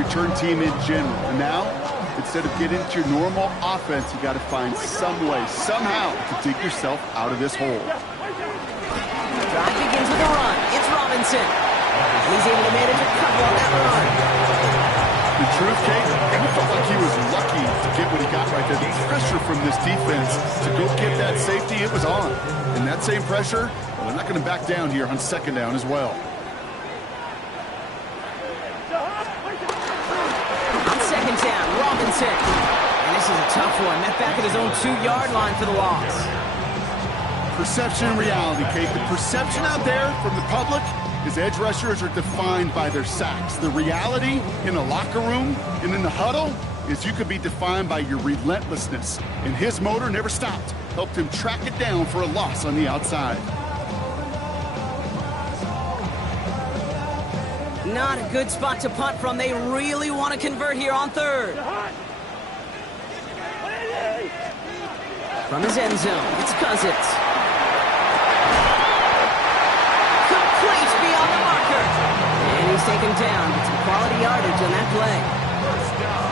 return team in general. And now, instead of getting into your normal offense, you got to find some way, somehow, to dig yourself out of this hole. Drive begins with a run. It's Robinson. He's able to manage a couple on that run. The truth, Kate, he felt like he was lucky to get what he got right there. The pressure from this defense to go get that safety, it was on. And that same pressure, well, they're not going to back down here on second down as well. On second down, Robinson. And this is a tough one. Met back at his own 2-yard line for the loss. Perception and reality, Kate. The perception out there from the public is edge rushers are defined by their sacks. The reality in the locker room and in the huddle is you could be defined by your relentlessness. And his motor never stopped. Helped him track it down for a loss on the outside. Not a good spot to punt from. They really want to convert here on third. From his end zone, it's Cousins. Complete beyond the marker. And he's taken down. Get some quality yardage on that play.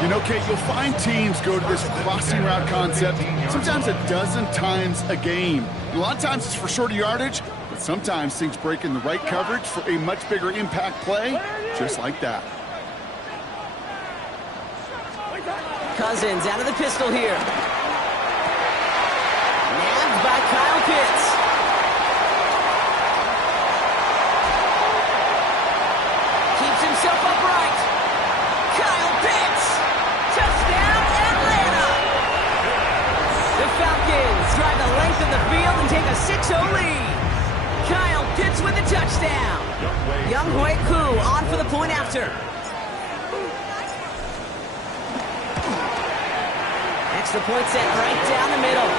You know, Kate, you'll find teams go to this crossing route concept sometimes a dozen times a game. A lot of times it's for shorter yardage, but sometimes things break in the right coverage for a much bigger impact play, just like that. Cousins out of the pistol here. Nabbed by Kyle Pitts. Keeps himself upright. Kyle Pitts. Touchdown, Atlanta. The Falcons drive the length of the field and take a 6-0 lead. Kyle Pitts with the touchdown. Younghoe Koo on for the point after. Extra point set right down the middle.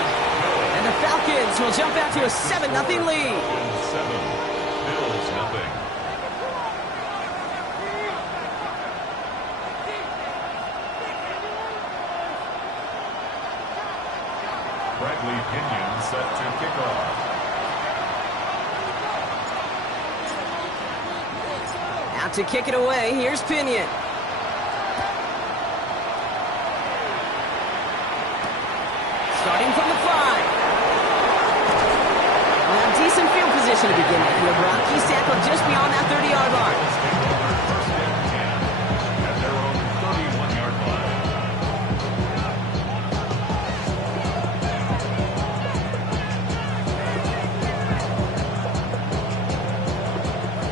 And the Falcons will jump out to a 7-0 lead. 7, Bills nothing. Bradley Pinion set to kick off. Out to kick it away, here's Pinion. Starting from the 5. Well, decent field position to begin with here, Brock. He's tackled just beyond that 30-yard line. First and 10 at their own 31-yard line.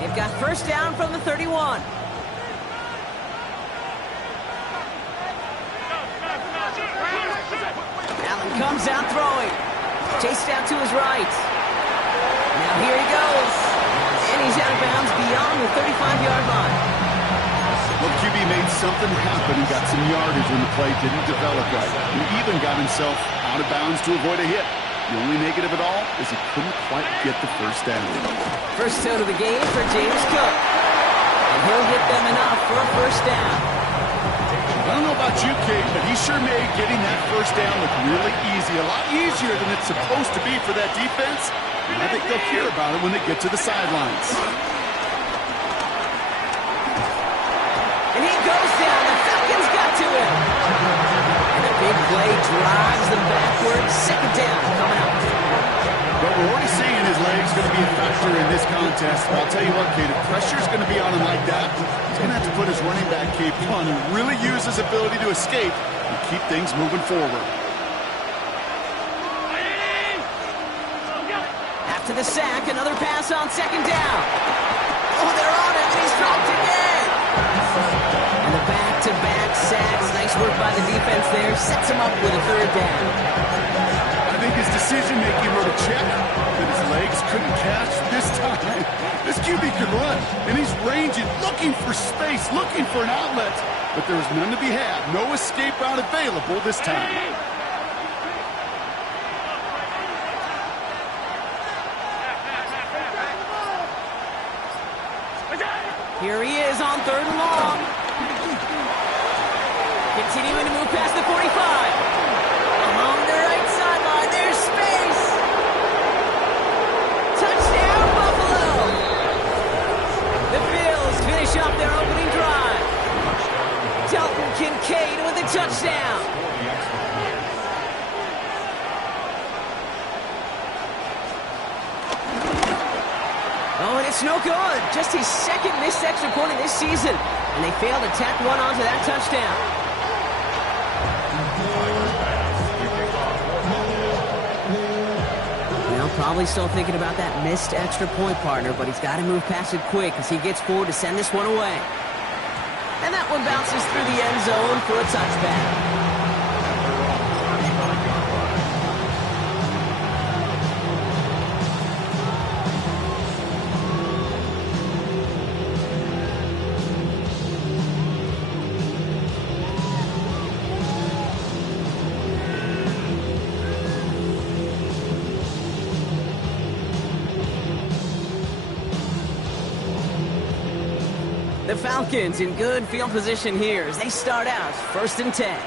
They've got first down from the 31. Allen comes out throwing. Chased out to his right. Now here he goes. And he's out of bounds beyond the 35-yard line. Well, QB made something happen and got some yardage when the play didn't develop right. He even got himself out of bounds to avoid a hit. The only negative at all is he couldn't quite get the first down. First out of the game for James Cook. And he'll get them enough for a first down. I don't know about you, Kate, but he sure made getting that first down look really easy. A lot easier than it's supposed to be for that defense. And I think they'll hear about it when they get to the sidelines. And he goes down. The Falcons got to him. And a big play drives them backwards. Second down coming up. But we're already seeing his legs going to be a factor in this contest. But I'll tell you what, Kate, if pressure's going to be on him like that, he's going to have to put his running back cape on and really use his ability to escape and keep things moving forward. After the sack, another pass on second down. Oh, they're on him, and he's dropped again. And the back-to-back sacks. Nice work by the defense there. Sets him up with a third down. I think his decision-making wrote a check that his legs couldn't catch this time. This QB could run, and he's ranging, looking for space, looking for an outlet. But there was none to be had. No escape route available this time. Here he is on third and long. Continuing to move past the 45. Along the right sideline, there's space. Touchdown, Buffalo. The Bills finish up their opening drive. Dalton Kincaid with a touchdown. Oh, and it's no good. Just his second missed extra point of this season. And they failed to tack one onto that touchdown. Well, probably still thinking about that missed extra point, partner, but he's got to move past it quick as he gets forward to send this one away. And that one bounces through the end zone for a touchback. The Falcons in good field position here as they start out 1st and 10.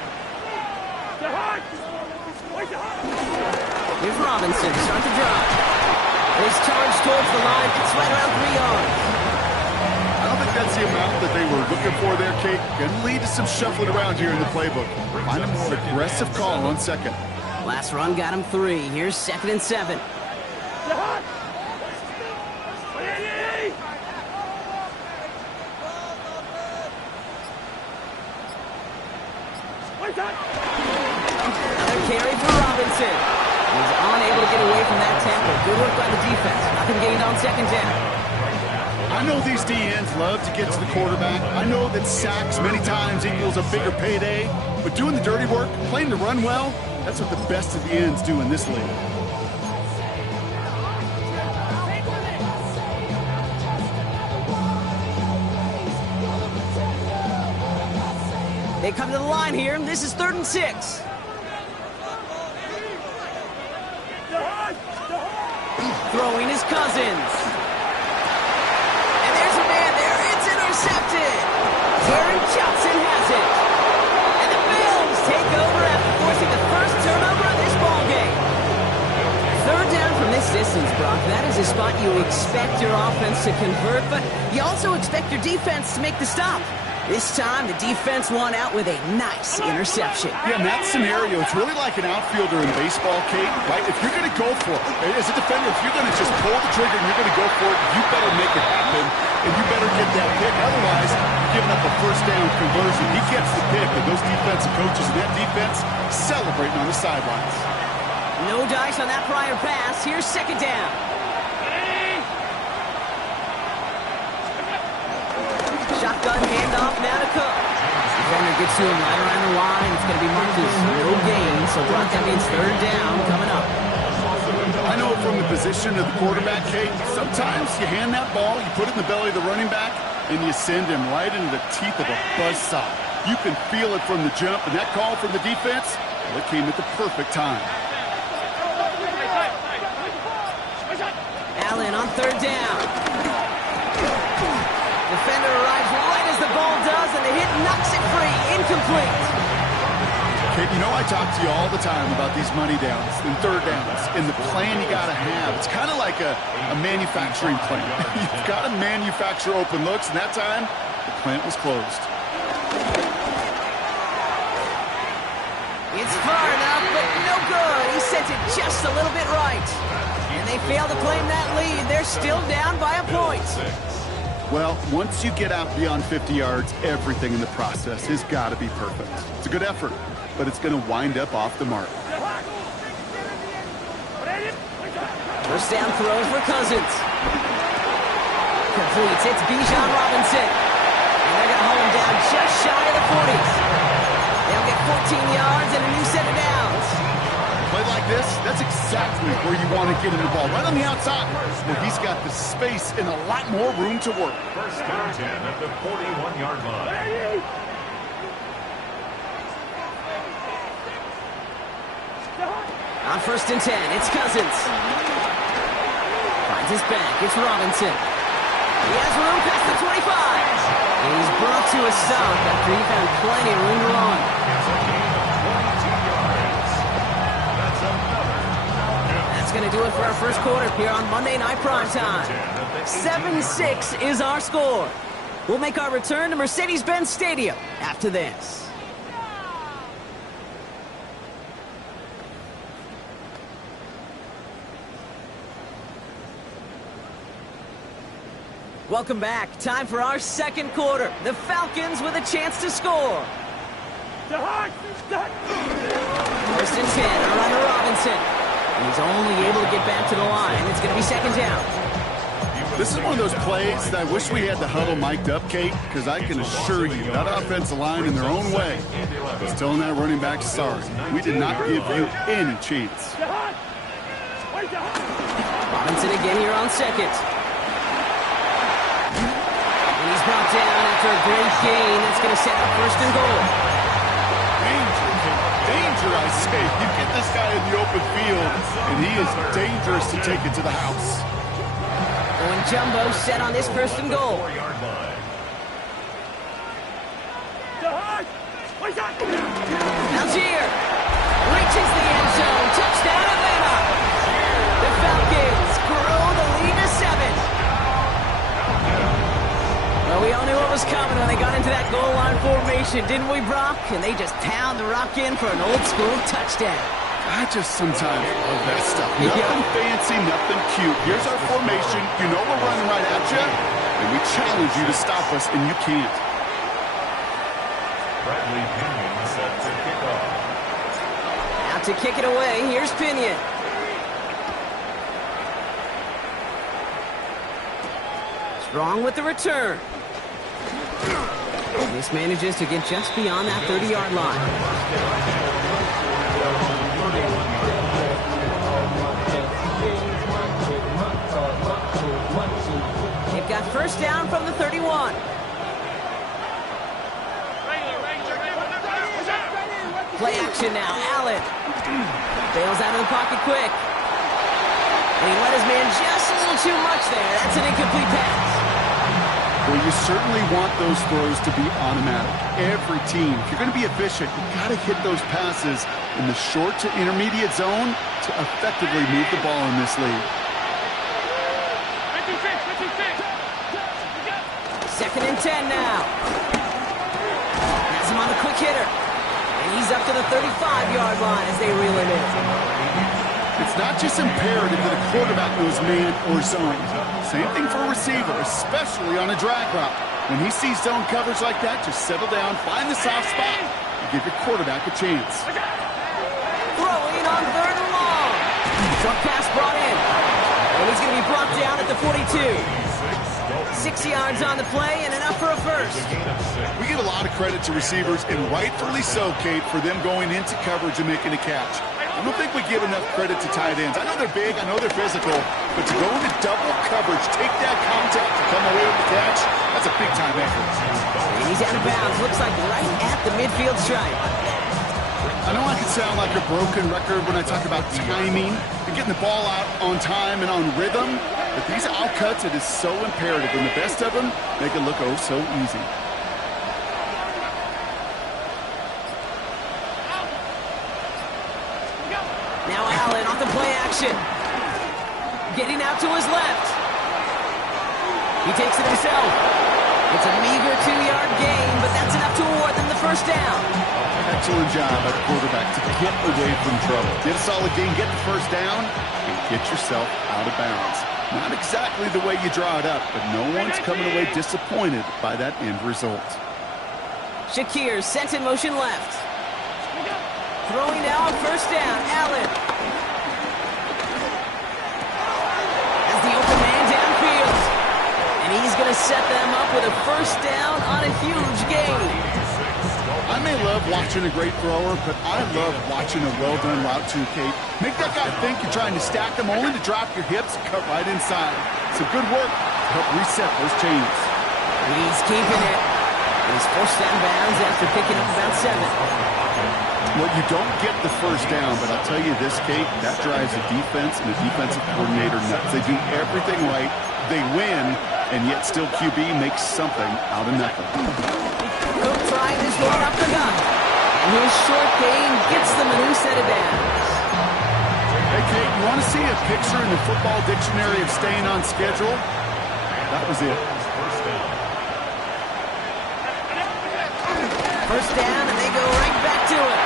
Here's Robinson, start the drive. His charge towards the line, it's right around 3 yards. I don't think that's the amount that they were looking for there, Kate. Can lead to some shuffling around here in the playbook. Find a more aggressive call on second. Last run got him 3. Here's 2nd and 7. Another carry for Robinson. He's unable to get away from that tackle. Good work by the defense. Nothing gained on 2nd down. I know these DNs love to get to the quarterback. I know that sacks many times equals a bigger payday. But doing the dirty work, playing to run well, that's what the best of the ends do in this league. They come to the line here, and this is 3rd and 6. Throwing his Cousins. And there's a man there. It's intercepted. Darren Johnson has it. And the Bills take over after forcing the first turnover of this ballgame. 3rd down from this distance, Brock. That is a spot you expect your offense to convert, but you also expect your defense to make the stop. This time, the defense won out with a nice interception. Yeah, in that scenario, it's really like an outfielder in baseball, Kate, right? If you're going to go for it, as a defender, if you're going to just pull the trigger and you're going to go for it, you better make it happen, and you better get that pick. Otherwise, you're giving up a 1st down conversion. He gets the pick, and those defensive coaches and that defense celebrating on the sidelines. No dice on that prior pass. Here's 2nd down. Shotgun handoff now to Cook. Defender gets to him right around the line. It's going to be marked as no gain, so Brock, that means 3rd down coming up. I know from the position of the quarterback, Kate, sometimes you hand that ball, you put it in the belly of the running back, and you send him right into the teeth of a buzzsaw. You can feel it from the jump, and that call from the defense, well, it came at the perfect time. Allen on 3rd down. Defender arrives right as the ball does, and the hit knocks it free. Incomplete. Kate, you know I talk to you all the time about these money downs and 3rd downs and the plan you got to have. It's kind of like a manufacturing plant. You've got to manufacture open looks, and that time, the plant was closed. It's far enough, but no good. He sent it just a little bit right. And they fail to claim that lead. They're still down by a point. Well, once you get out beyond 50 yards, everything in the process has got to be perfect. It's a good effort, but it's going to wind up off the mark. 1st down throw for Cousins. Completes. It's Bijan Robinson. And they're going to hold him down just shy of the 40s. They'll get 14 yards and a new set of downs. Play like this, that's exactly where you want to get him the ball. Right on the outside, where he's got the space and a lot more room to work. 1st and 10 at the 41-yard line. On 1st and 10, it's Cousins. Finds his back, it's Robinson. He has room past the 25. And he's brought to a stop after he found plenty of room to run. That's going to do it for our first quarter here on Monday Night Primetime. 7-6 is our score. We'll make our return to Mercedes-Benz Stadium after this. Welcome back. Time for our second quarter. The Falcons with a chance to score. First and 10, around to Robinson. He's only able to get back to the line. It's going to be second down. This is one of those plays that I wish we had the huddle mic'd up, Kate, because I can assure you that offensive line in their own way is telling that running back, sorry, we did not give you any chance. Robinson again here on second. And he's brought down after a great gain. That's going to set up first and goal. Danger, I say. You get this guy in the open field, and he is dangerous to take it to the house. Going jumbo set on this first and goal. Algier reaches the end zone. Touchdown, Atlanta. The Falcons grow the lead to 7. Well, we all knew what was coming when they got into that goal line formation, didn't we, Brock? And they just pound the rock in for an old-school touchdown. I just sometimes love that stuff. Nothing fancy, nothing cute. Here's our formation. You know we're running right at you, and we challenge you to stop us, and you can't. Bradley Pinion set to kick off. Out to kick it away, here's Pinion. Strong with the return. This manages to get just beyond that 30-yard line. They've got first down from the 31. Play action now. Allen bails out of the pocket quick. And he let his man just a little too much there. That's an incomplete pass. Well, you certainly want those throws to be automatic. Every team, if you're going to be efficient, you've got to hit those passes in the short to intermediate zone to effectively move the ball in this league. Second and 10 now. Has him on the quick hitter. And he's up to the 35-yard line as they reel him in. It's not just imperative that a quarterback knows man or zone. Same thing for a receiver, especially on a drag route. When he sees zone coverage like that, just settle down, find the soft spot, and give your quarterback a chance. Throwing on third and long. Short pass brought in. And he's going to be brought down at the 42. 6 yards on the play and enough for a first. We give a lot of credit to receivers, and rightfully so, Kate, for them going into coverage and making a catch. I don't think we give enough credit to tight ends. I know they're big, I know they're physical, but to go into double coverage, take that contact to come away with the catch, that's a big-time effort. And he's out of bounds. Looks like right at the midfield stripe. I know I can sound like a broken record when I talk about timing and getting the ball out on time and on rhythm, but these outcuts, it is so imperative, and the best of them make it look oh so easy. Now Allen off the play action. Getting out to his left. He takes it himself. It's a meager 2-yard gain, but that's enough to award them the first down. Excellent job by the quarterback to get away from trouble. Get a solid gain, get the first down, and get yourself out of bounds. Not exactly the way you draw it up, but no one's coming away disappointed by that end result. Shakir sent in motion left. Throwing now on first down, Allen. As the open man downfield. And he's going to set them up with a first down on a huge gain. I may love watching a great thrower, but I love watching a well-done route too, Kate. Make that guy think you're trying to stack them only to drop your hips and cut right inside. Some good work to help reset those chains. He's keeping it. And he's forced down bounds after picking up about 7. Well, you don't get the first down, but I'll tell you this, Kate, that drives the defense and the defensive coordinator nuts. They do everything right, they win, and yet still QB makes something out of nothing. Cook trying his one up the gut. And his short gain gets them a new set of downs. Hey, Kate, you want to see a picture in the football dictionary of staying on schedule? That was it. First down, and they go right back to it.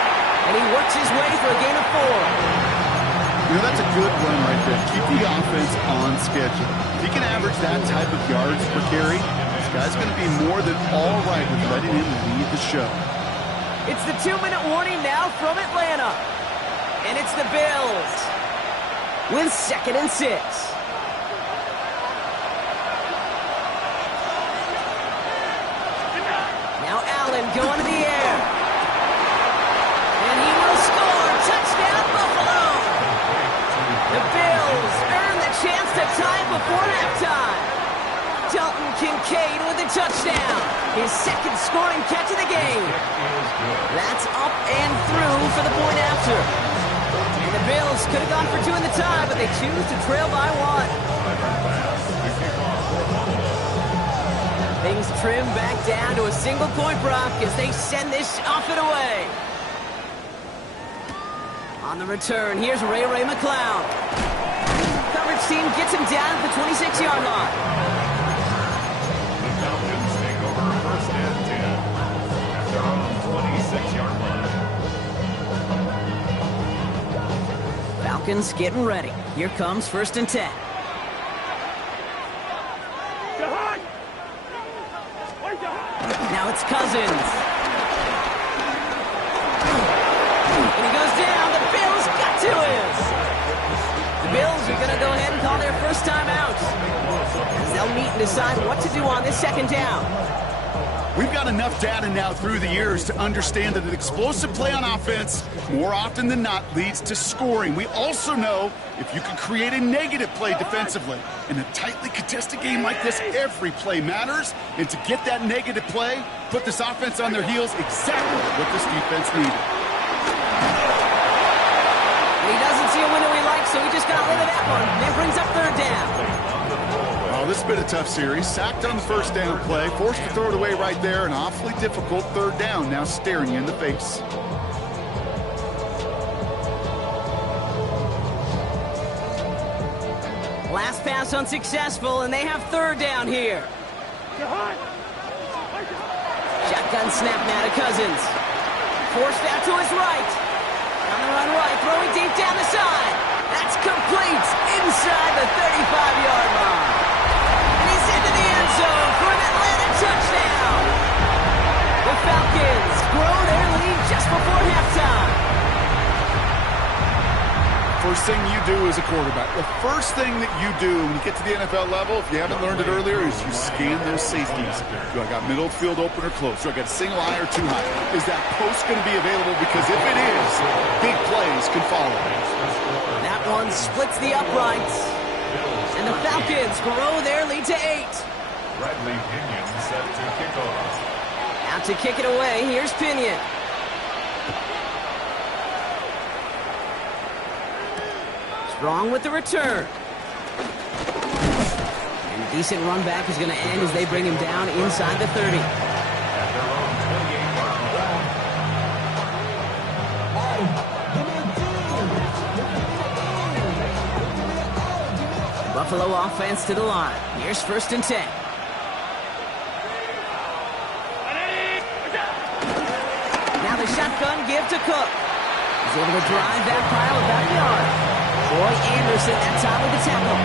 And he works his way for a gain of 4. You know, that's a good run right there. Keep the offense on schedule. If he can average that type of yards per carry, this guy's going to be more than all right with letting him lead the show. It's the 2-minute warning now from Atlanta. And it's the Bills with 2nd and 6. Now Allen going to the air. And he will score. Touchdown, Buffalo. The Bills earn the chance to tie it before halftime. Dalton Kincaid with a touchdown. His 2nd scoring catch of the game. That's up and through for the point after. And the Bills could have gone for 2 in the tie, but they choose to trail by 1. Things trim back down to a single-point Brock as they send this off and away. On the return, here's Ray McCloud. Coverage team gets him down at the 26-yard line. The Falcons take over 1st and 10 at their own 26-yard line. Falcons getting ready. Here comes 1st and 10. Now it's Cousins. And he goes down. The Bills got to him. The Bills are going to go ahead and call their first time out, as they'll meet and decide what to do on this 2nd down. We've got enough data now through the years to understand that an explosive play on offense more often than not leads to scoring. We also know if you can create a negative play defensively. In a tightly contested game like this, every play matters. And to get that negative play, put this offense on their heels, exactly what this defense needed. And he doesn't see a window he likes, so he just got rid of that one. And it brings up 3rd down. Oh, this has been a tough series. Sacked on the 1st down play, forced to throw it away right there. An awfully difficult 3rd down now staring you in the face. Last pass unsuccessful, and they have 3rd down here. Shotgun snap now to Cousins. Forced out to his right. On the run right, throwing deep down the side. That's complete inside the 35-yard line. And he's into the end zone for an Atlanta touchdown. The Falcons grow their lead just before halftime. First thing you do as a quarterback, the first thing that you do when you get to the NFL level, if you haven't learned it earlier, is you scan those safeties. Do I got middle field open or close? Do I got a single high or too high? Is that post going to be available? Because if it is, big plays can follow. That one splits the uprights. And the Falcons grow their lead to 8. Bradley Pinion set to kick off. Out to kick it away, here's Pinion. Strong with the return. And a decent run back is going to end as they bring him down inside the 30. At their own 28-yard line. Buffalo offense to the line. Here's 1st and 10. Now the shotgun give to Cook. He's able to drive that pile of backyard. Roy Anderson that time with the tackle.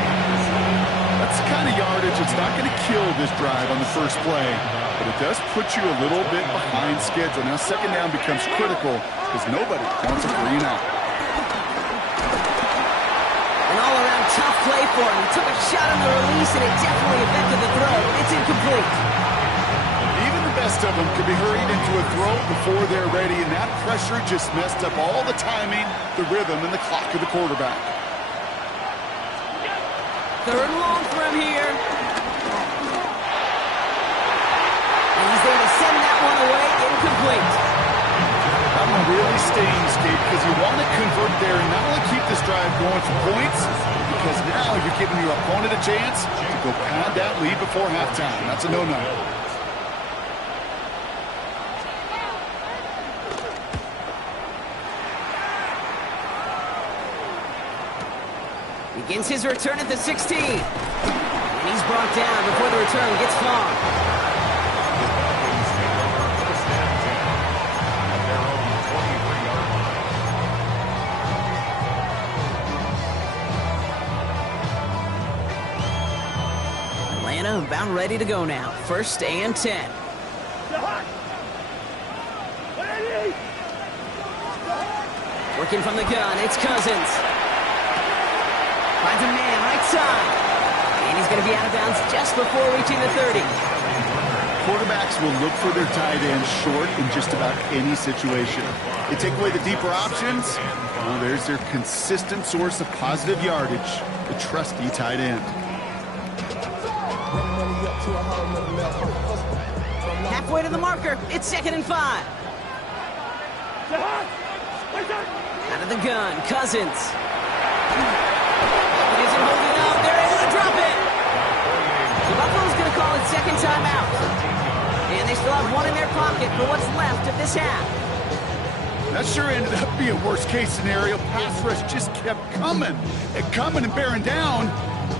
That's the kind of yardage that's not going to kill this drive on the first play, but it does put you a little bit behind schedule. Now 2nd down becomes critical because nobody wants a 3 and out. An all-around tough play for him. He took a shot on the release, and it definitely affected the throw. It's incomplete. Even the best of them could be hurried into a throw before they're ready, and that pressure just messed up all the timing, the rhythm, and the clock of the quarterback. 3rd and long for him here. And he's there to send that one away, incomplete. That one really stings, Gabe, because you want to convert there and not only keep this drive going for points, because now you're giving your opponent a chance to go pad that lead before halftime. That's a no-no. Begins his return at the 16. And he's brought down before the return gets far. about ready to go now. 1st and 10. Working from the gun, it's Cousins. Finds a man right side. And he's going to be out of bounds just before reaching the 30. Quarterbacks will look for their tight end short in just about any situation. They take away the deeper options. Well, there's their consistent source of positive yardage, the trusty tight end. Halfway to the marker, it's 2nd and 5. Out of the gun, Cousins. It isn't holding up. They're able to drop it. So Buffalo's going to call it 2nd timeout. And they still have one in their pocket for what's left of this half. That sure ended up being a worst-case scenario. Pass rush just kept coming and bearing down.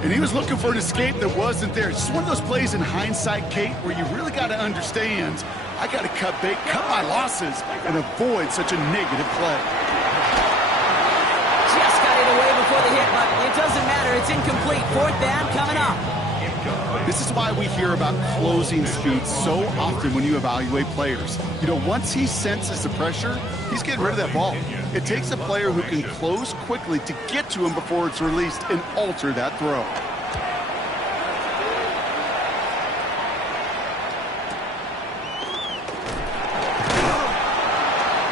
And he was looking for an escape that wasn't there. It's just one of those plays in hindsight, Kate, where you really got to understand, I got to cut bait, cut my losses, and avoid such a negative play. Just got it away before the hit, but it doesn't matter. It's incomplete. 4th down coming up. This is why we hear about closing speed so often when you evaluate players. You know, once he senses the pressure, he's getting rid of that ball. It takes a player who can close quickly to get to him before it's released and alter that throw.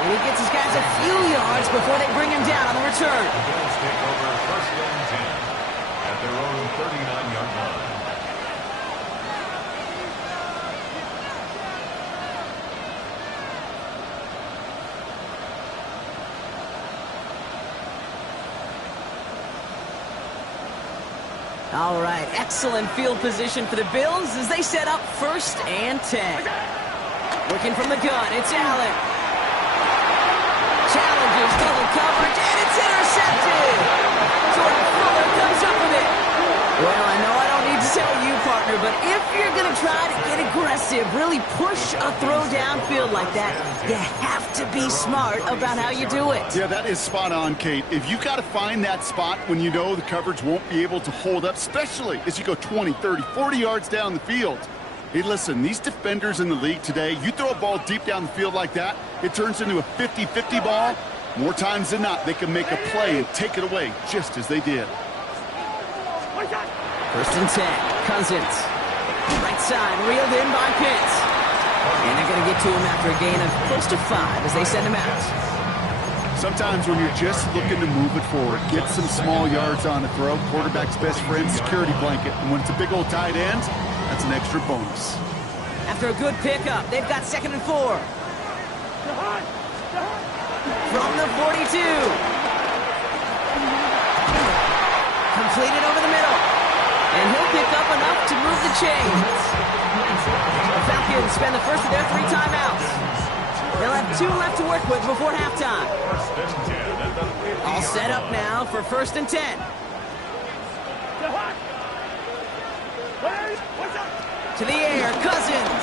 And he gets his guys a few yards before they bring him down on the return. The Bills take over 1st and 10 at their own 39-yard line. All right, excellent field position for the Bills as they set up 1st and 10. Working from the gun, it's Allen. Challenges double coverage, and it's intercepted. Jordan Fuller comes up with it. Well, I know I don't need to tell you, partner, but if you're going to try to get aggressive, really push a throw downfield like that, you have to be smart about how you do it. Yeah, that is spot on, Kate. If you got to find that spot when you know the coverage won't be able to hold up, especially as you go 20, 30, 40 yards down the field. Hey, listen, these defenders in the league today, you throw a ball deep down the field like that, it turns into a 50-50 ball. More times than not, they can make a play and take it away just as they did. 1st and 10, Cousins. Right side, reeled in by Pitts. And they're going to get to him after a gain of close to 5 as they send him out. Sometimes when you're just looking to move it forward, get some small yards on a throw, quarterback's best friend, security blanket. And when it's a big old tight end, that's an extra bonus. After a good pickup, they've got 2nd and 4. From the 42. Completed over the middle. And he'll pick up enough to move the chains. The Falcons spend the first of their 3 timeouts. They'll have 2 left to work with before halftime. All set up now for 1st and 10. To the air, Cousins.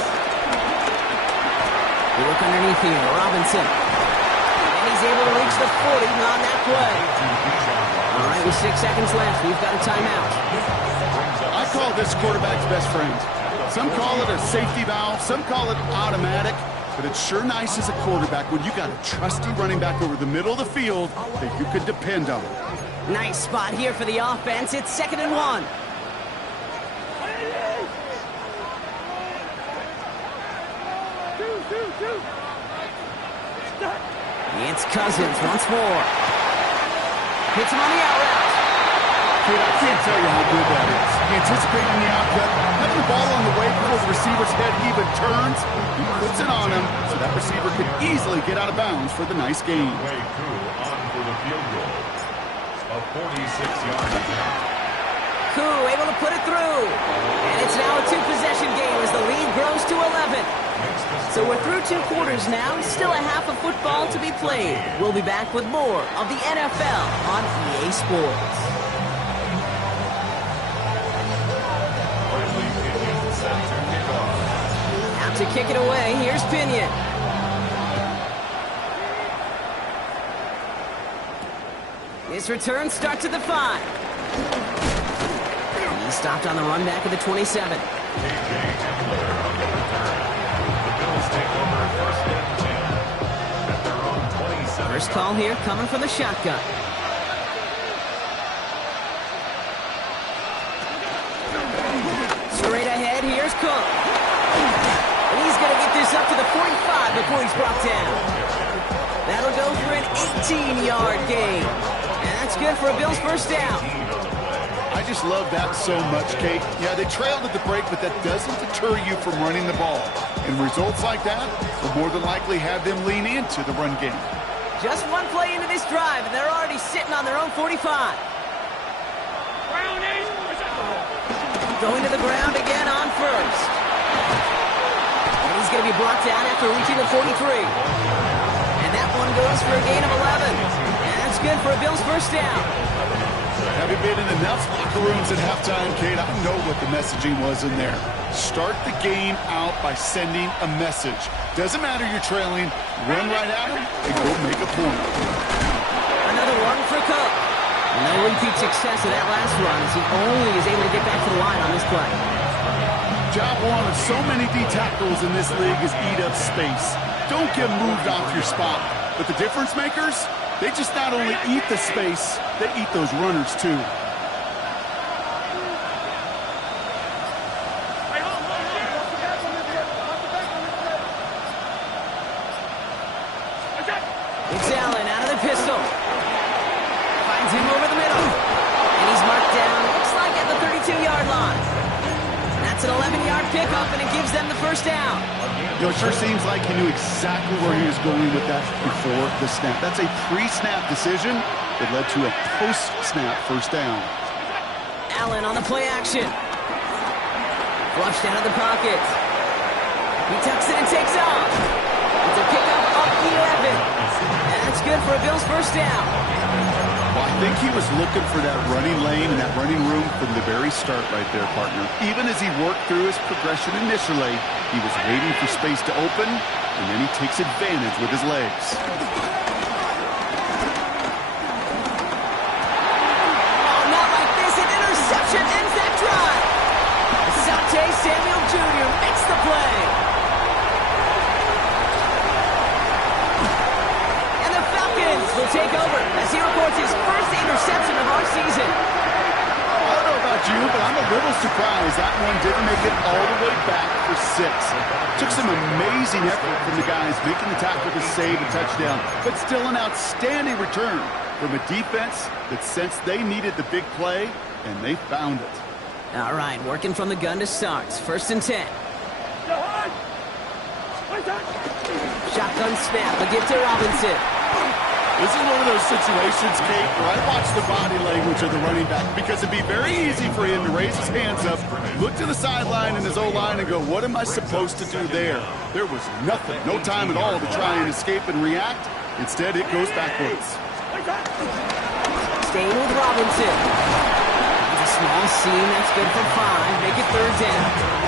We look underneath here, Robinson. And he's able to reach the 40 on that play. All right, with 6 seconds left, we've got a timeout. I call this quarterback's best friend. Some call it a safety valve, some call it automatic, but it's sure nice as a quarterback when you got a trusty running back over the middle of the field that you could depend on. Nice spot here for the offense. It's 2nd and 1. It's Cousins once more. Hits him on the out route. Kid, I can't tell you how good that is. Anticipating the outcut, having the ball on the way before the receiver's head even turns, he puts it on him so that receiver could easily get out of bounds for the nice gain. Way Koo on for the field goal. A 46-yard attempt. Koo able to put it through. And it's now a 2-possession game as the lead grows to 11. So we're through 2 quarters now. Still a half of football to be played. We'll be back with more of the NFL on EA Sports. Out to kick it away, here's Pinion. This return starts at the 5. He stopped on the run back at the 27. First call here coming from the shotgun. Straight ahead, here's Cook. And he's going to get this up to the 45 before he's brought down. That'll go for an 18-yard gain. And that's good for a Bills first down. I just love that so much, Kate. Yeah, they trailed at the break, but that doesn't deter you from running the ball. And results like that will more than likely have them lean into the run game. Just one play into this drive, and they're already sitting on their own 45. Going to the ground again on first. And he's going to be brought down after reaching the 43. And that one goes for a gain of 11. And that's good for a Bills first down. Having been in enough locker rooms at halftime, Kate, I know what the messaging was in there. Start the game out by sending a message. Doesn't matter you're trailing, run right at them and go make a point. Another one for Cook. No repeat success of that last run as he only is able to get back to the line on this play. Job one of so many D tackles in this league is eat up space. Don't get moved off your spot. But the difference makers, they just not only eat the space, they eat those runners too. It's Allen out of the pistol. Finds him over the middle. And he's marked down, looks like at the 32-yard line. And that's an 11-yard pickup, and it gives them the first down. You know, it sure seems like he knew exactly where he was going with that before the snap. That's a pre-snap decision that led to a post-snap first down. Allen on the play action. Flushed out of the pocket. He tucks it and takes off. It's a pickup up the 11. And that's good for a Bills first down. Well, I think he was looking for that running lane and that running room from the very start right there, partner. Even as he worked through his progression initially, he was waiting for space to open, and then he takes advantage with his legs. Oh, not like this. An interception ends that drive. Asante Samuel Jr. makes the play. And the Falcons will take over as he records his first interception of our season. I don't know about you, but I'm a little surprised that one didn't make it all the way back for 6. Took some amazing effort from the guys making the tackle to save a touchdown, but still an outstanding return from a defense that sensed they needed the big play, and they found it. All right, working from the gun to start. First and 10. Shotgun snap, a give to Robinson. This is one of those situations, Kate, where I watch the body language of the running back because it'd be very easy for him to raise his hands up, look to the sideline in his O-line and go, what am I supposed to do there? There was nothing, no time at all to try and escape and react. Instead, it goes backwards. Staying with Robinson. It's a small seam, that's good for 5. Make it third down.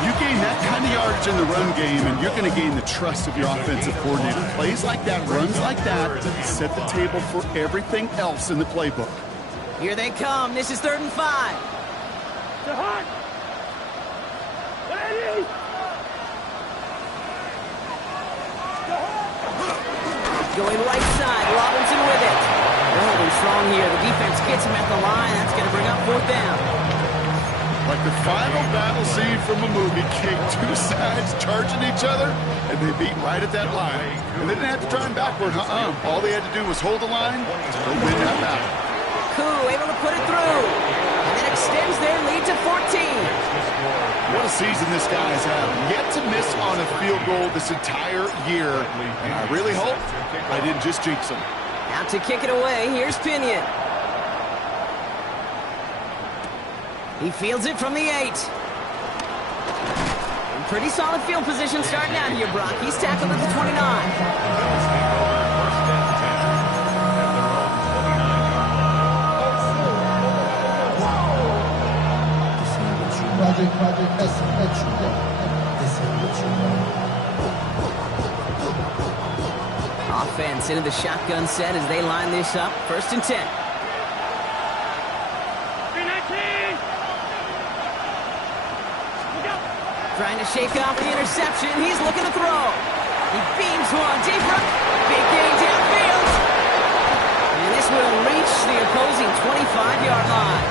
You gain that kind of yardage in the run game, and you're going to gain the trust of your offensive coordinator. Plays like that, runs like that, set the table for everything else in the playbook. Here they come. This is third and 5. Going right side, Robinson with it. They're holding strong here. The defense gets him at the line. That's going to bring up fourth down. Like the final battle scene from a movie, Kate, two sides charging each other, and they beat right at that line. And they didn't have to try and backward, All they had to do was hold the line to go win that battle. Koo able to put it through, and that extends their lead to 14. What a season this guy has had. Yet to miss on a field goal this entire year. And I really hope I didn't just jinx him. Out to kick it away, here's Pinion. He fields it from the 8. In pretty solid field position starting out here, Brock. He's tackled at the 29. Offense into the shotgun set as they line this up. First and 10. Trying to shake off the interception. He's looking to throw. He beams one deep right. Big gain downfield. And this will reach the opposing 25-yard line.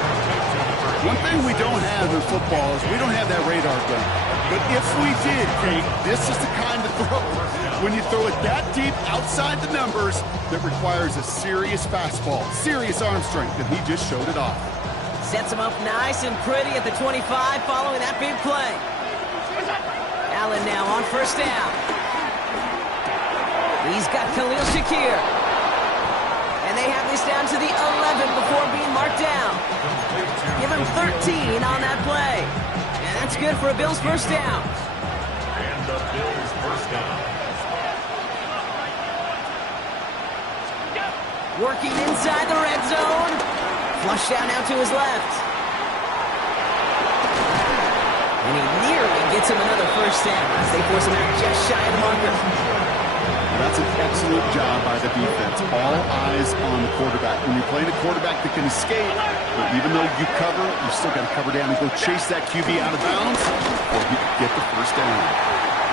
One thing we don't have in football is we don't have that radar gun. But if we did, Kate, this is the kind of throw, when you throw it that deep outside the numbers, that requires a serious fastball, serious arm strength, and he just showed it off. Sets him up nice and pretty at the 25 following that big play. Allen now on first down. He's got Khalil Shakir. And they have this down to the 11 before being marked down. Give him 13 on that play. And that's good for a Bills first down. And the Bills first down. Working inside the red zone. Flush down now to his left. And he nearly gets him another first down as they force him out just shy of the marker. That's an excellent job by the defense. All eyes on the quarterback. When you're playing a quarterback that can escape, but even though you cover, you still got to cover down and go chase that QB out of bounds, or you can get the first down.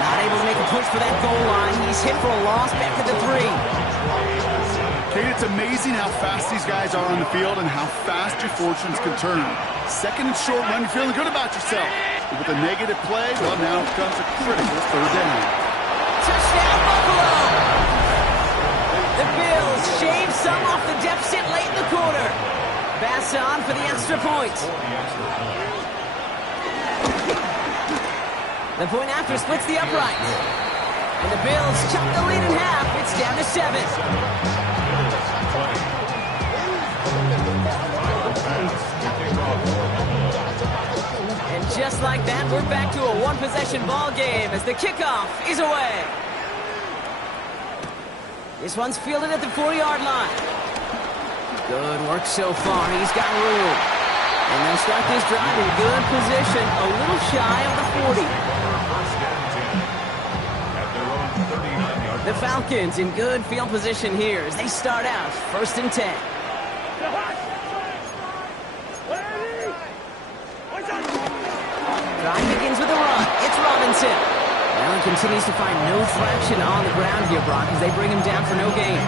Not able to make a push for that goal line. He's hit for a loss back at the 3. Kate, it's amazing how fast these guys are on the field and how fast your fortunes can turn. Second and short run, you're feeling good about yourself. But with a negative play, well, now comes a critical third down. Touchdown, Buffalo! The Bills shave some off the deficit late in the quarter. Bass on for the extra point. The point after splits the uprights. And the Bills chop the lead in half. It's down to 7. And just like that, we're back to a one-possession ball game as the kickoff is away. This one's fielded at the 40-yard line. Good work so far. He's got room. And they'll start this drive in good position, a little shy of the 40. The Falcons in good field position here as they start out first and 10. Drive begins with a run. It's Robinson. Allen continues to find no traction on the ground here, Brock, as they bring him down for no gain. A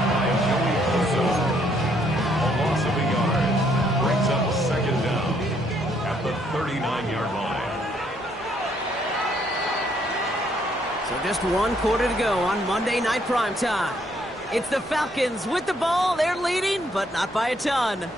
loss of a yard brings up second down at the 39-yard line. So just one quarter to go on Monday Night Primetime. It's the Falcons with the ball. They're leading, but not by a ton.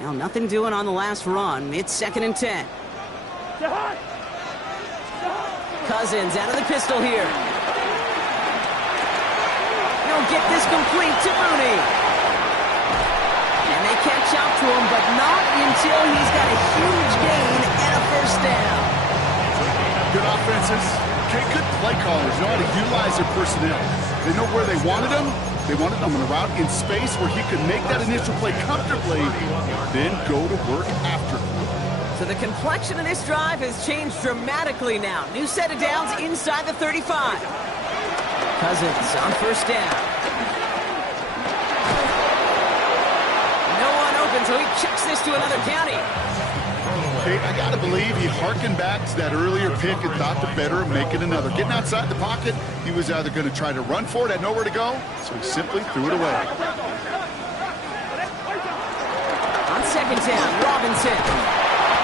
Well, nothing doing on the last run. It's second and 10. Cousins out of the pistol here. He'll get this complete to Mooney. And they catch up to him, but not until he's got a huge gain and a first down. Good offenses. Okay, good play callers know how to utilize their personnel. They know where they wanted them. They wanted him on a route in space where he could make that initial play comfortably, then go to work after. So the complexion of this drive has changed dramatically now. New set of downs inside the 35. Cousins on first down. No one open, so he chucks this to another county. Okay, I got to believe he harkened back to that earlier pick and thought the better of making another. Getting outside the pocket, he was either going to try to run for it, had nowhere to go, so he simply threw it away. On second down, Robinson.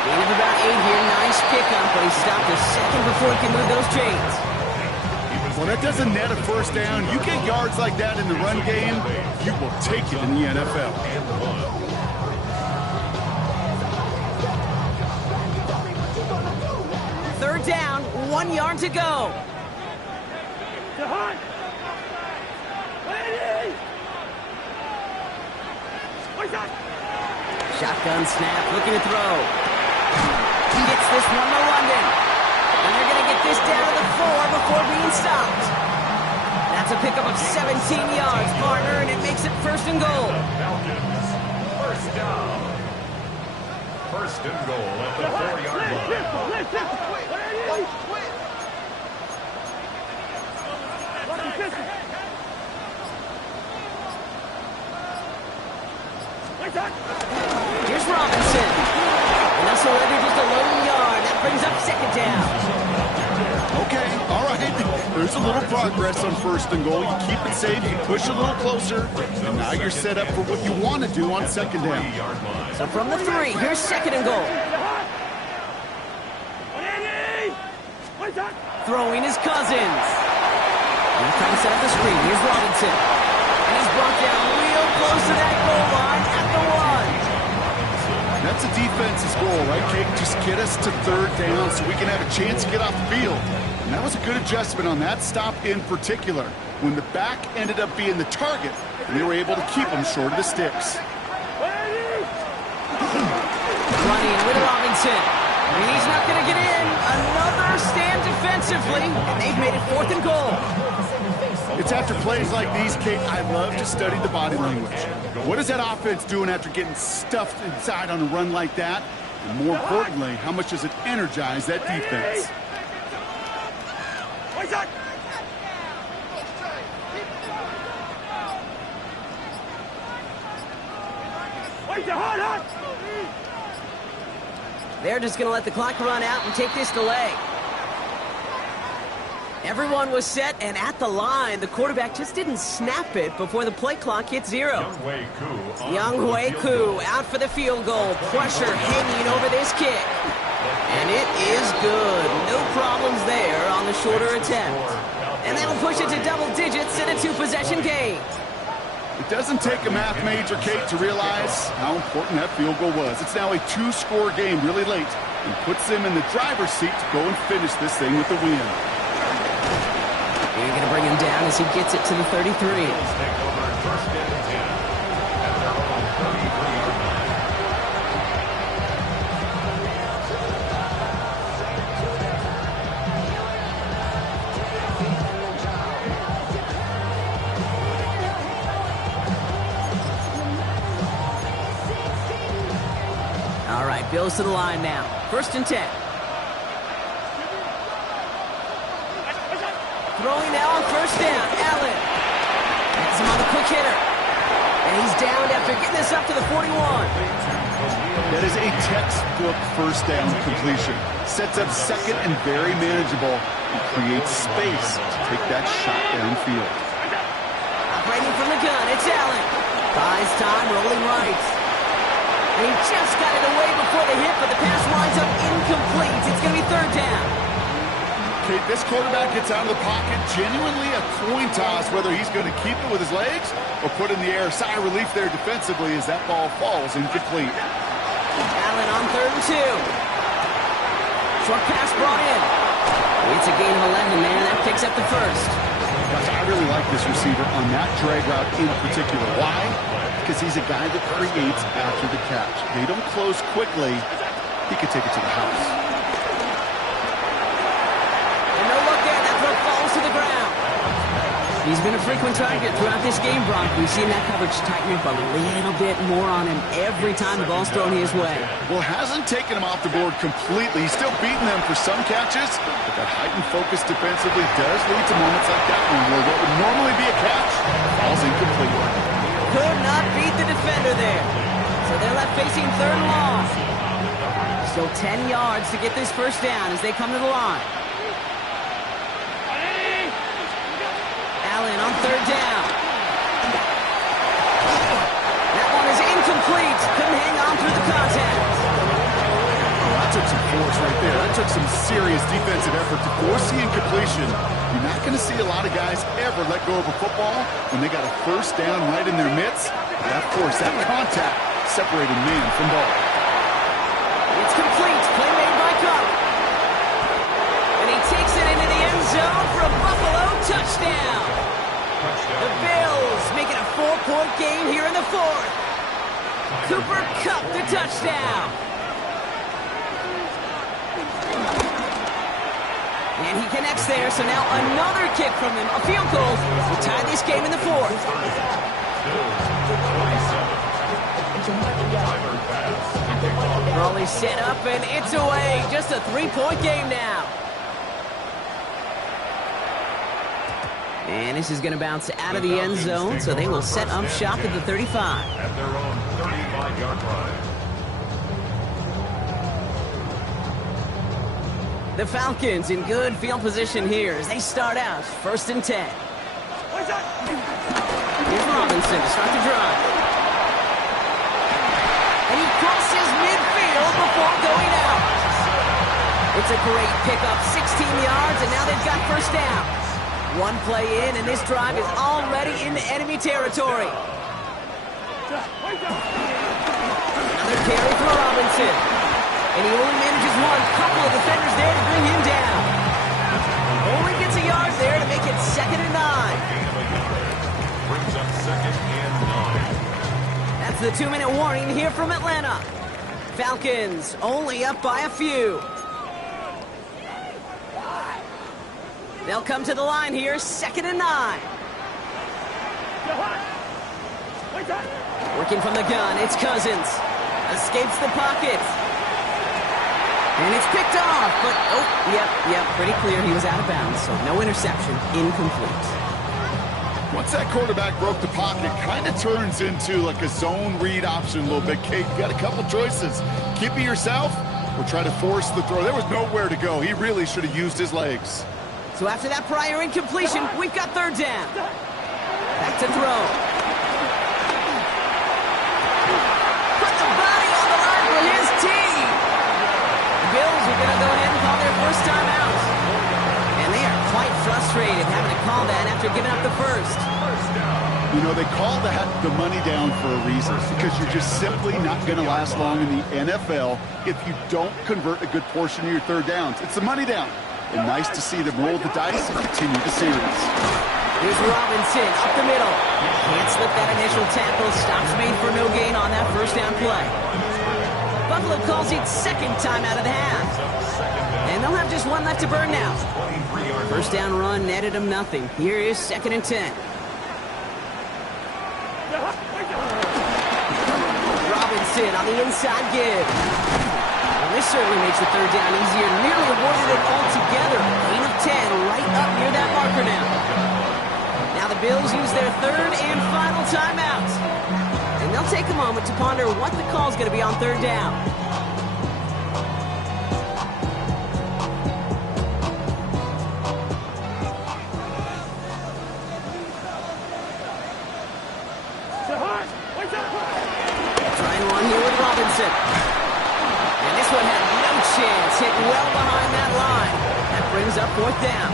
Gain of about 8 here. Nice pickup, but he stopped a second before he can move those chains. Well, that doesn't net a first down. You get yards like that in the run game, you will take it in the NFL. Third down, 1 yard to go. Shotgun snap, looking to throw. He gets this one to London. And they're going to get this down to the 4 before being stopped. That's a pickup of 17 yards, partner, and it makes it first and goal. first down. First and goal at the 4-yard line. Here's Robinson. And that's already just a lone yard. That brings up second down. Okay, all right. There's a little progress on first and goal. You keep it safe, you push a little closer, and now you're set up for what you want to do on second down. So from the 3, here's second and goal. Throwing his Cousins. He's trying to set up the screen. Here's Robinson. And he's brought down real close to that goal line at the 1. That's a defense's goal, right, Kate? Just get us to third down so we can have a chance to get off the field. And that was a good adjustment on that stop in particular, when the back ended up being the target, and they were able to keep him short of the sticks. Running with Robinson. And he's not going to get in. Another stand defensively, and they've made it 4th and goal. It's after plays like these, Kate, I love to study the body language. What is that offense doing after getting stuffed inside on a run like that? And more importantly, how much does it energize that defense? They're just going to let the clock run out and take this delay. Everyone was set and at the line. The quarterback just didn't snap it before the play clock hit 0. Young Wei Koo out for the field goal. Pressure hanging over this kick. And it is good. No problems there on the shorter attempt. And that'll push it to double digits in a 2-possession game. It doesn't take a math major, Kate, to realize how important that field goal was. It's now a 2-score game really late and puts them in the driver's seat to go and finish this thing with the win. You're going to bring him down as he gets it to the 33. All right, Bills to the line now. 1st and 10. Throwing now on 1st down. Allen. Has him on the quick hitter. And he's down after getting this up to the 41. That is a textbook first down completion. Sets up second and very manageable and creates space to take that shot downfield. Operating from the gun, it's Allen. Buys time, rolling right. And he just got it away before the hit, but the pass winds up incomplete. It's going to be 3rd down. Okay, this quarterback gets out of the pocket, genuinely a coin toss whether he's going to keep it with his legs or put in the air. Sigh of relief there defensively as that ball falls incomplete. Allen on 3rd and 2. Short pass brought in. It's a gain of 11 there. That picks up the 1st. Gosh, I really like this receiver on that drag route in particular. Why? Because he's a guy that creates after the catch. They don't close quickly. He could take it to the house. To the ground. He's been a frequent target throughout this game, Brock. We've seen that coverage tighten up a little bit more on him every time the ball's thrown his way. Well, hasn't taken him off the board completely. He's still beating them for some catches, but that heightened focus defensively does lead to moments like that one where what would normally be a catch falls incomplete. Could not beat the defender there. So they're left facing 3rd and long. Still 10 yards to get this 1st down as they come to the line. Allen on 3rd down. That one is incomplete. Couldn't hang on through the contact. That took some force right there. That took some serious defensive effort to force the incompletion. You're not going to see a lot of guys ever let go of a football when they got a 1st down right in their midst. That force, that contact separated man from ball. It's complete. Play made by Cup. And he takes it into the end zone for a Buffalo touchdown. The Bills make it a 4-point game here in the 4th. Cooper Kupp the touchdown. And he connects there, so now another kick from him. A field goal will tie this game in the 4th. timer pass. Brawley set up, and it's away. Just a 3-point game now. And this is going to bounce out of the end zone, so they will set up shop at the 35. At their own 35-yard line. The Falcons in good field position here as they start out 1st and 10. Here's Robinson to start the drive. And he crosses midfield before going out. It's a great pickup, 16 yards, and now they've got 1st down. One play in, and this drive is already into enemy territory. Another carry for Robinson. And he only manages one. Couple of defenders there to bring him down. Only gets a yard there to make it 2nd and 9. Brings up 2nd and 9. That's the 2-minute warning here from Atlanta. Falcons only up by a few. They'll come to the line here, 2nd and 9. Working from the gun, it's Cousins. Escapes the pocket. And it's picked off, but, yep, pretty clear he was out of bounds, so no interception, incomplete. Once that quarterback broke the pocket, kind of turns into like a zone read option a little bit. Kate, you got a couple choices. Keep it yourself or try to force the throw. There was nowhere to go. He really should have used his legs. So after that prior incompletion, we've got 3rd down. Back to throw. Put the body on the line for his team. The Bills are going to go ahead and call their 1st time out. And they are quite frustrated having to call that after giving up the 1st. You know, they call that the money down for a reason, because you're just simply not going to last long in the NFL if you don't convert a good portion of your 3rd downs. It's the money down. And nice to see them roll the dice and continue the series. Here's Robinson up the middle. Can't slip that initial tackle. Stops made for no gain on that 1st down play. Buffalo calls it 2nd time out of the half. And they'll have just one left to burn now. 1st down run netted them nothing. Here is 2nd and 10. Robinson on the inside give. This certainly makes the 3rd down easier. Nearly avoided it altogether. Gain of 10 right up near that marker now. Now the Bills use their 3rd and final timeout. And they'll take a moment to ponder what the call is going to be on 3rd down. Trying one here with Robinson. And this one had no chance. Hit well behind that line. That brings up 4th down.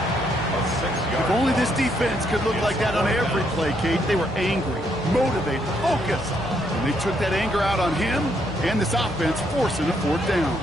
If only this defense could look like that on every play, Kate. They were angry, motivated, focused. And they took that anger out on him and this offense, forcing a 4th down.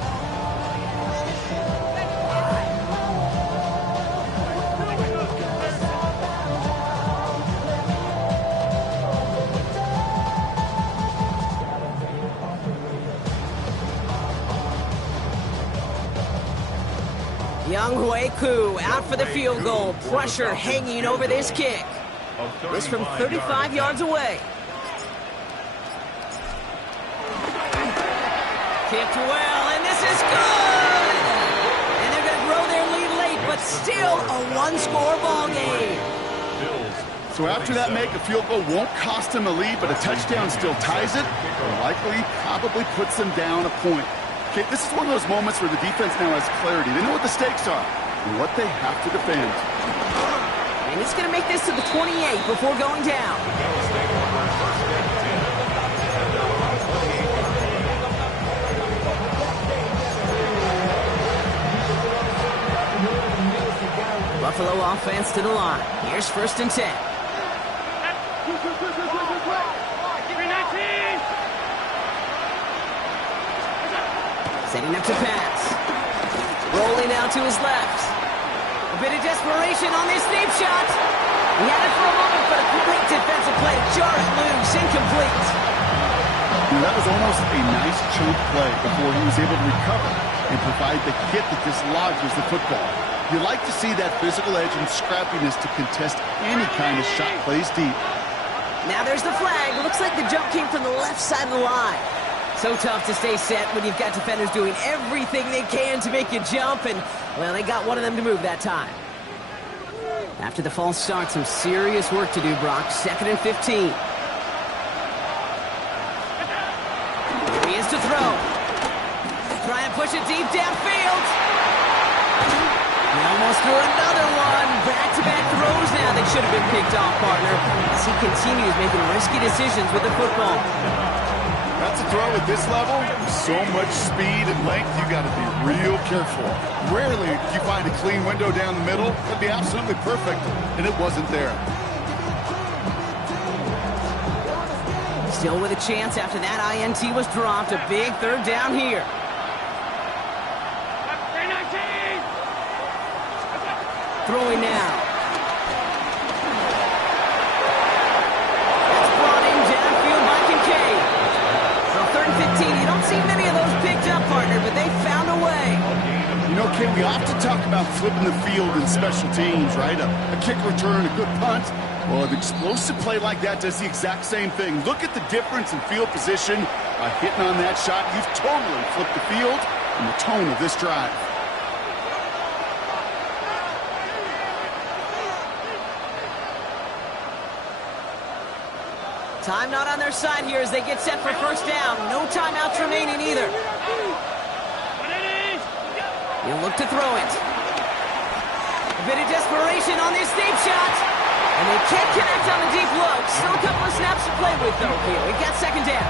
Young Hui-Koo out for the field goal. Pressure hanging over this kick. This from 35 yards away. Kicked well, and this is good! And they're going to grow their lead late, but still a 1-score ball game. So after that make, a field goal won't cost them a lead, but a touchdown still ties it, or likely probably puts them down a point. Okay, this is one of those moments where the defense now has clarity. They know what the stakes are and what they have to defend. And it's going to make this to the 28 before going down. Buffalo offense to the line. Here's 1st and 10. Setting up to pass. Rolling out to his left. A bit of desperation on this deep shot. He had it for a moment, but a great defensive play to jar it loose. Incomplete. That was almost a nice chunk play before he was able to recover and provide the hit that dislodges the football. You like to see that physical edge and scrappiness to contest any kind of shot plays deep. Now there's the flag. Looks like the jump came from the left side of the line. So tough to stay set when you've got defenders doing everything they can to make you jump, and, well, they got one of them to move that time. After the false start, some serious work to do, Brock. 2nd and 15. Here he is to throw. Try and push it deep downfield. He almost threw another one. Back-to-back throws now that should have been picked off, partner, as he continues making risky decisions with the football. That's a throw at this level. So much speed and length, you got to be real careful. Rarely do you find a clean window down the middle. That'd be absolutely perfect, and it wasn't there. Still with a chance after that INT was dropped. A big 3rd down here. Throwing now. That's brought in downfield by Kincaid. So 3rd and 15. You don't see many of those picked up, partner, but they found a way. You know, Ken, we often talk about flipping the field in special teams, right? A kick return, a good punt. Well, an explosive play like that does the exact same thing. Look at the difference in field position. By hitting on that shot, you've totally flipped the field and the tone of this drive. Time not on their side here as they get set for 1st down. No timeouts remaining either. He'll look to throw it. A bit of desperation on this deep shot. And they can't connect on the deep look. Still a couple of snaps to play with, though, here. We got 2nd down.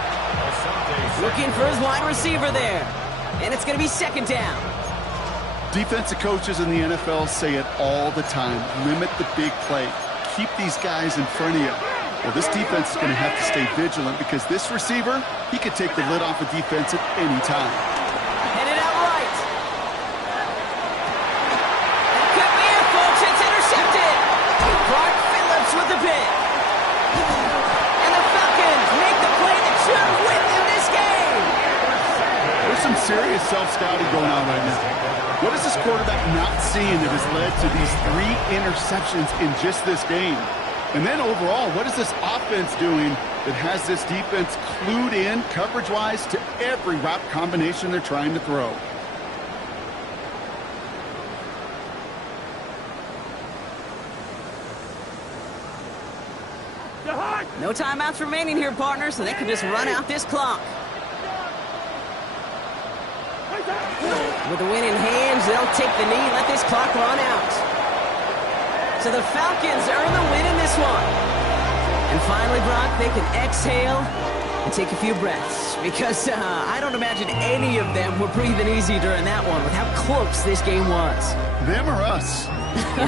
Looking for his wide receiver there. And it's going to be 2nd down. Defensive coaches in the NFL say it all the time. Limit the big play. Keep these guys in front of you. Well, this defense is going to have to stay vigilant because this receiver, he could take the lid off a defense at any time. Headed out right. It could be it, folks. It's intercepted. Clark Phillips with the pick. And the Falcons make the play that should win them this game. There's some serious self-scouting going on right now. What is this quarterback not seeing that has led to these 3 interceptions in just this game? And then overall, what is this offense doing that has this defense clued in coverage-wise to every route combination they're trying to throw? No timeouts remaining here, partner, so they can just run out this clock. With the win in hands, they'll take the knee, let this clock run out. So the Falcons earn the win in this one. And finally, Brock, they can exhale and take a few breaths. Because I don't imagine any of them were breathing easy during that one with how close this game was. Them or us?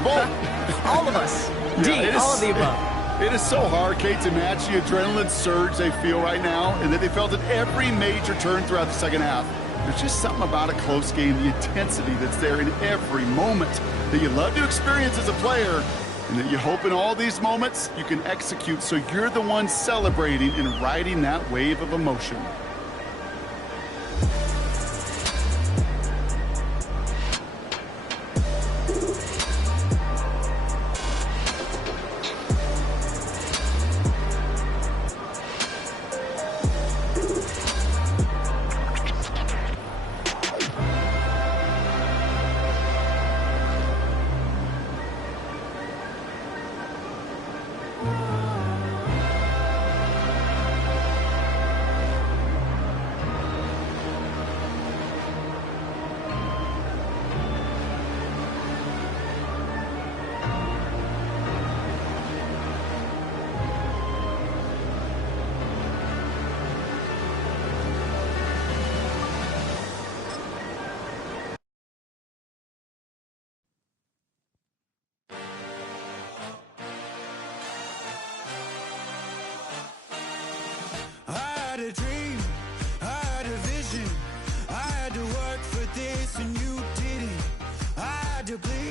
Both. All of us. Indeed, all of the above. It is so hard, Kate, to match the adrenaline surge they feel right now and that they felt at every major turn throughout the 2nd half. There's just something about a close game, the intensity that's there in every moment that you love to experience as a player, and that you hope in all these moments you can execute so you're the one celebrating and riding that wave of emotion. a dream.